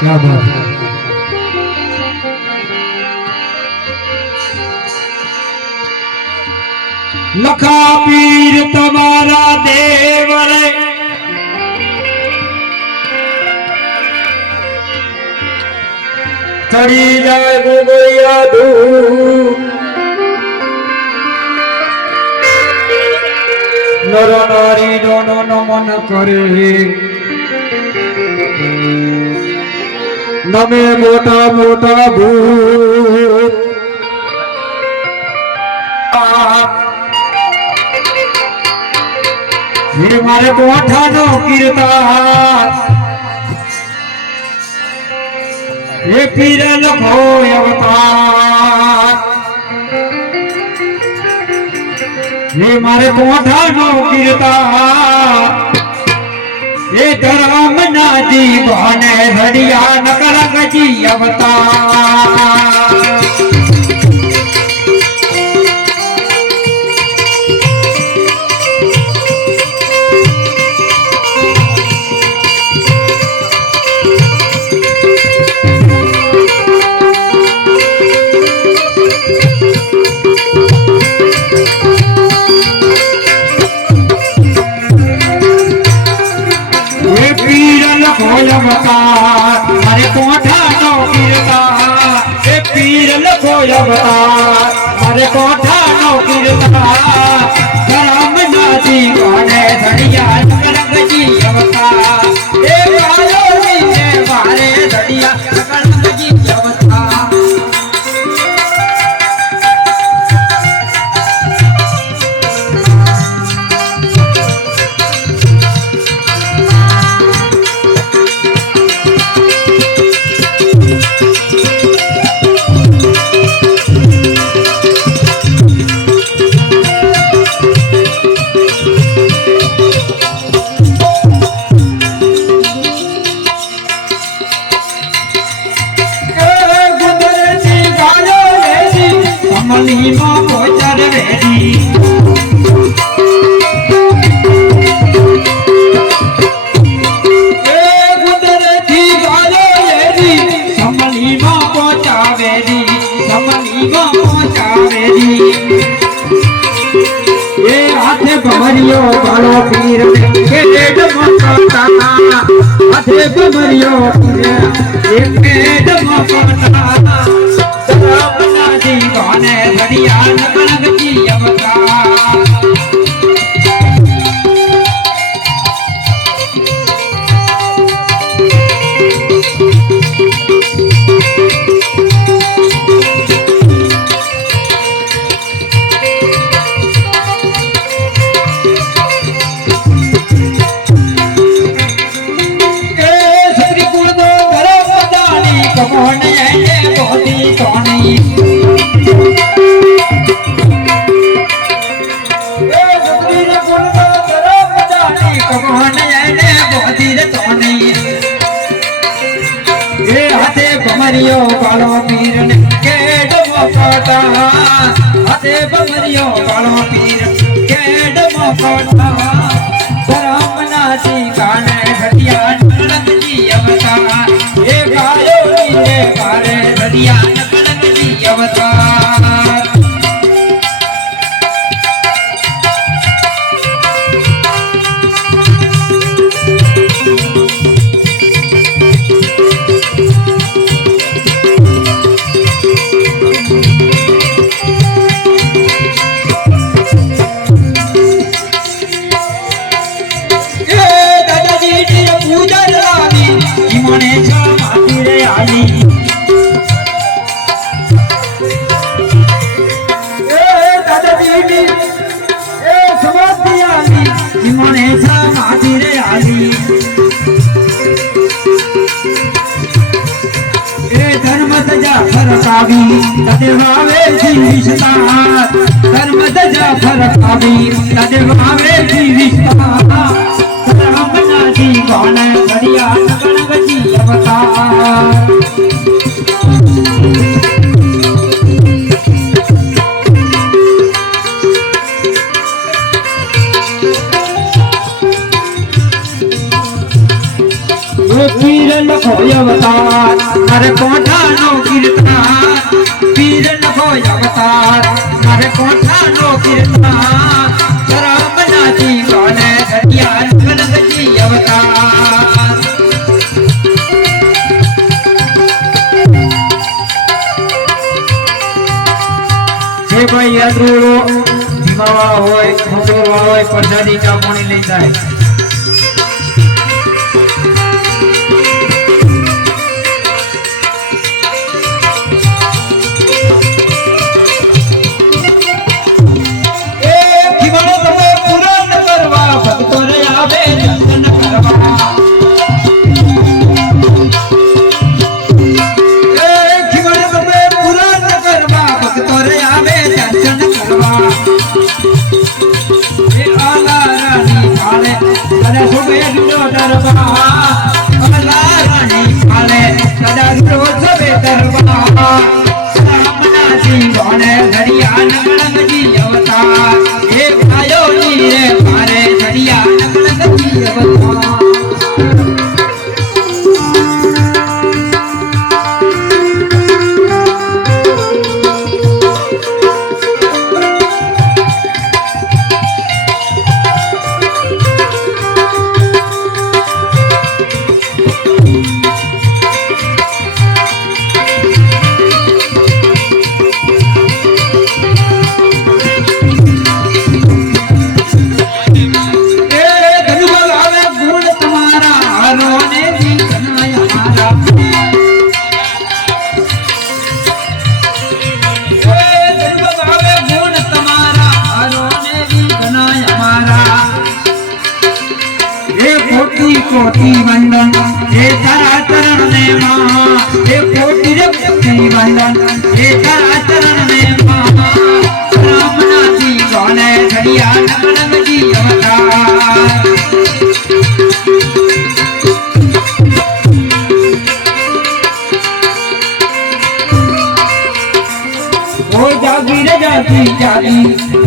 क्या बात है। लखा पीर तुम्हारा देव रे चढ़ी जाए गोगोया धूप नर नारी दोनों नमन करे नमे मोटा मोटा भूत ये मारे कोठा नो कीर्तन ये पीर लखो अवतार ये मारे कोठा नो कीर्तन ये धर्म नादी बने घड़िया नकलंग जी अवतार मारे कोठा नो कीर्तन ये पीर लखो अवतार मारे कोठा नो कीर्तन धर्म नादी बने धड़िया नकलंग जी अवतार ये वालो नीचे मारे धड़िया नकलंग जी अवतार मनीमा पोचर वेदी ए गुदर थी गालो लेदी समनीमा पोचावेदी समनीमा पोचावेदी ए हाथे बमरियो गालो पीर के डेड मकता हाथे बमरियो पीर एक डेड मकता दीवाने घड़िया नकलंग जी अवतार श्री गुरु घर पदानी कमोन बहुत सोनी बमरियो कालो पीर ने केड मोकटा हाथे बमरियो कालो पीर केड मोकटा धर्म नादी गाने घड़िया नकलंग जी अवतार ये गायो नीले मारे घड़िया नकलंग जी अवतार धर्म दजा फरकावी तदेवावे जीविष्टा धर्म दजा फरकावी तदेवावे जीविष्टा धर्म नादी गाने घड़िया नकलंग जी अवतार पीर लखो અવતાર મારે કોઠાનો કીર્તન પીર નખો અવતાર મારે કોઠાનો કીર્તન રામનાથી ગાને ધડિયા નગરજી અવતાર જે ભાઈ યાત્રુઓ ધીમાવા હોય ખોટોવા હોય પ્રસાદી ચા પાણી લઈ જાય कोटि वंदन हे तारा चरण में मां हे कोटि रे कोटि वंदन हे तारा चरण में मां रामनाथी गाने धड़िया नगन जी अवतार ओ जागी रे जागी जागी